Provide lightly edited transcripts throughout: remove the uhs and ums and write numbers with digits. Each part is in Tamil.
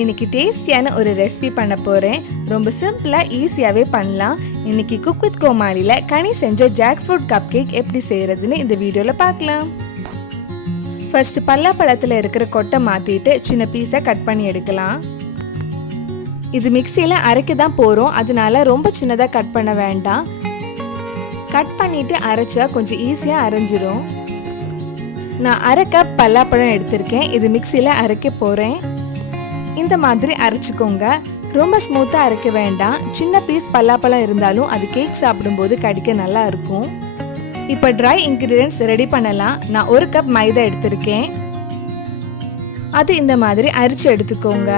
இன்னைக்கு டேஸ்டியான ஒரு ரெசிபி பண்ண போகிறேன். ரொம்ப சிம்பிளாக ஈஸியாகவே பண்ணலாம். இன்னைக்கு குக் வித் கோமாளியில் கனி செஞ்ச ஜாக்ஃப்ரூட் கப் கேக் எப்படி செய்கிறதுன்னு இந்த வீடியோவில் பார்க்கலாம். ஃபர்ஸ்ட் பலாப்பழத்தில் இருக்கிற கொட்டை மாற்றிட்டு சின்ன பீஸாக கட் பண்ணி எடுக்கலாம். இது மிக்சியில் அரைக்க தான் போகிறோம், அதனால ரொம்ப சின்னதாக கட் பண்ண வேண்டாம். கட் பண்ணிவிட்டு அரைச்சா கொஞ்சம் ஈஸியாக அரைஞ்சிரும். நான் அரை கப் பலாப்பழம் எடுத்திருக்கேன். இது மிக்சியில் அரைக்க போகிறேன். இந்த மாதிரி அரைச்சிக்கோங்க. ரொம்ப ஸ்மூத்தாக அரைக்க வேண்டாம். சின்ன பீஸ் பலாப்பழம் இருந்தாலும் அது கேக் சாப்பிடும்போது கடிக்க நல்லா இருக்கும். இப்போ ட்ரை இன்க்ரீடியன்ட்ஸ் ரெடி பண்ணலாம். நான் ஒரு கப் மைதா எடுத்திருக்கேன். அது இந்த மாதிரி அரைச்சி எடுத்துக்கோங்க.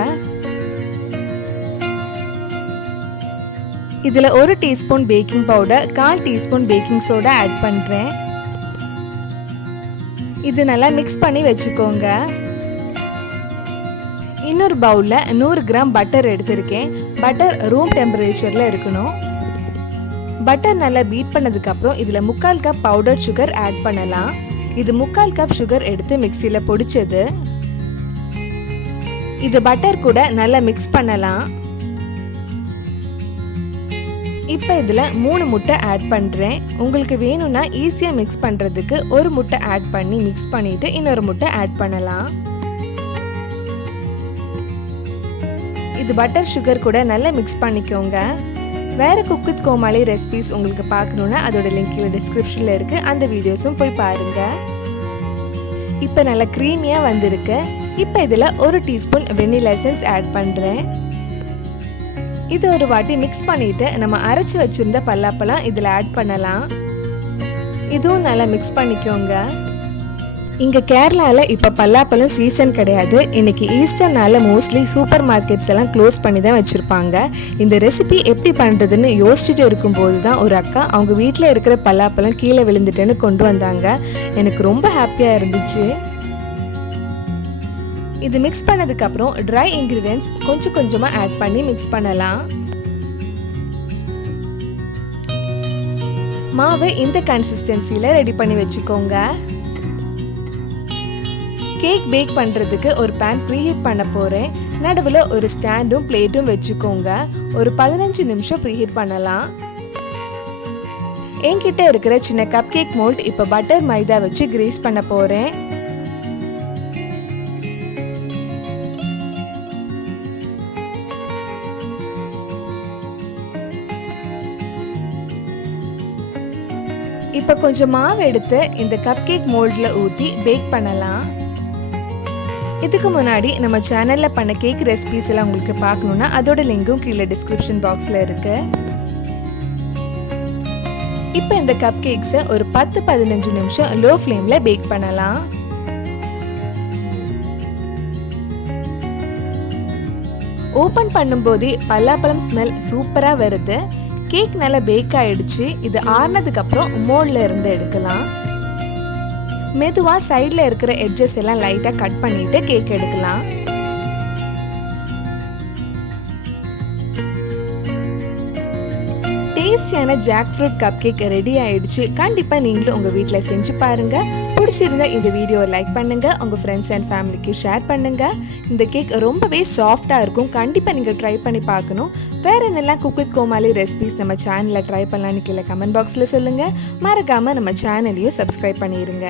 இதில் 1 teaspoon baking powder, 1/4 teaspoon baking soda add பண்ணுறேன். இது நல்லா மிக்ஸ் பண்ணி வச்சுக்கோங்க. இன்னொரு பவுலில் 100 கிராம் பட்டர் எடுத்திருக்கேன். பட்டர் ரூம் டெம்பரேச்சரில் இருக்கணும். பட்டர் நல்லா பீட் பண்ணதுக்கப்புறம் இதில் 3/4 கப் பவுடர் சுகர் ஆட் பண்ணலாம். இது 3/4 கப் சுகர் எடுத்து மிக்சியில் பொடிச்சது. இது பட்டர் கூட நல்லா மிக்ஸ் பண்ணலாம். இப்போ இதில் 3 முட்டை ஆட் பண்ணுறேன். உங்களுக்கு வேணும்னா ஈஸியாக மிக்ஸ் பண்ணுறதுக்கு ஒரு முட்டை ஆட் பண்ணி மிக்ஸ் பண்ணிவிட்டு இன்னொரு முட்டை ஆட் பண்ணலாம். இது பட்டர் சுகர் கூட நல்லா மிக்ஸ் பண்ணிக்கோங்க. வேறு குக் வித் கோமாளி ரெசிபிஸ் உங்களுக்கு பார்க்கணுன்னா அதோட லிங்க் டிஸ்கிரிப்ஷனில் இருக்குது. அந்த வீடியோஸும் போய் பாருங்கள். இப்போ நல்லா க்ரீமியாக வந்திருக்கு. இப்போ இதில் 1 டீஸ்பூன் வெனிலா எசன்ஸ் ஆட் பண்ணுறேன். இது ஒரு வாட்டி மிக்ஸ் பண்ணிவிட்டு நம்ம அரைச்சி வச்சுருந்த பலாப்பழம் இதில் ஆட் பண்ணலாம். இதுவும் நல்லா மிக்ஸ் பண்ணிக்கோங்க. இங்கே கேரளாவில் இப்போ பலாப்பழம் சீசன் கிடையாது. இன்னைக்கு ஈஸ்டர்னால மோஸ்ட்லி சூப்பர் மார்க்கெட்ஸ் எல்லாம் க்ளோஸ் பண்ணி தான் வச்சுருப்பாங்க. இந்த ரெசிபி எப்படி பண்ணுறதுன்னு யோசிச்சுட்டு இருக்கும்போது தான் ஒரு அக்கா அவங்க வீட்டில் இருக்கிற பலாப்பழம் கீழே விழுந்துட்டேன்னு கொண்டு வந்தாங்க. எனக்கு ரொம்ப ஹாப்பியாக இருந்துச்சு. இது மிக்ஸ் பண்ணதுக்கப்புறம் ட்ரை இன்க்ரீடியன்ட்ஸ் கொஞ்சம் கொஞ்சமாக ஆட் பண்ணி மிக்ஸ் பண்ணலாம். மாவு இந்த கன்சிஸ்டன்சியில் ரெடி பண்ணி வச்சுக்கோங்க. கேக் பேக் பண்ணுறதுக்கு ஒரு பேன் ப்ரீஹீட் பண்ண போகிறேன். நடுவில் ஒரு ஸ்டாண்டும் பிளேட்டும் வச்சுக்கோங்க. ஒரு 15 நிமிஷம் ப்ரீஹீட் பண்ணலாம். என்கிட்ட இருக்கிற சின்ன கப் கேக் மோல்ட் இப்போ பட்டர் மைதா வச்சு கிரீஸ் பண்ண போகிறேன். இப்போ கொஞ்சம் மாவு எடுத்து இந்த கப் கேக் மோல்டில் ஊற்றி பேக் பண்ணலாம். இதுக்கு முன்னாடி நம்ம சேனலில் பண்ண கேக் ரெசிபிஸ் எல்லாம் உங்களுக்கு பார்க்கணுன்னா அதோட லிங்கும் கீழே டிஸ்கிரிப்ஷன் பாக்ஸில் இருக்கு. இப்போ இந்த கப் கேக்ஸை ஒரு 10-15 நிமிஷம் லோ ஃப்ளேமில் பேக் பண்ணலாம். ஓப்பன் பண்ணும்போதே பலாப்பழம் ஸ்மெல் சூப்பராக வருது. கேக் நல்லா பேக் ஆயிடுச்சு. இது ஆறுனதுக்கு அப்புறம் மோல்ட்ல இருந்து எடுக்கலாம். மெதுவாக சைடில் இருக்கிற எட்ஜஸ் எல்லாம் லைட்டாக கட் பண்ணிட்டு கேக் எடுக்கலாம். டேஸ்டியான ஜாக்ஃப்ரூட் கப் கேக் ரெடி ஆயிடுச்சு. கண்டிப்பாக நீங்களும் உங்கள் வீட்டில் செஞ்சு பாருங்க. பிடிச்சிருந்தா இந்த வீடியோவை லைக் பண்ணுங்க, உங்கள் ஃப்ரெண்ட்ஸ் அண்ட் ஃபேமிலிக்கு ஷேர் பண்ணுங்க. இந்த கேக் ரொம்பவே சாஃப்டாக இருக்கும். கண்டிப்பாக நீங்கள் ட்ரை பண்ணி பார்க்கணும். வேற என்னெல்லாம் குக் வித் கோமாளி ரெசிபிஸ் நம்ம சேனலில் ட்ரை பண்ணலான்னு கீழே கமெண்ட் பாக்ஸில் சொல்லுங்கள். மறக்காமல் நம்ம சேனலையும் சப்ஸ்கிரைப் பண்ணிடுங்க.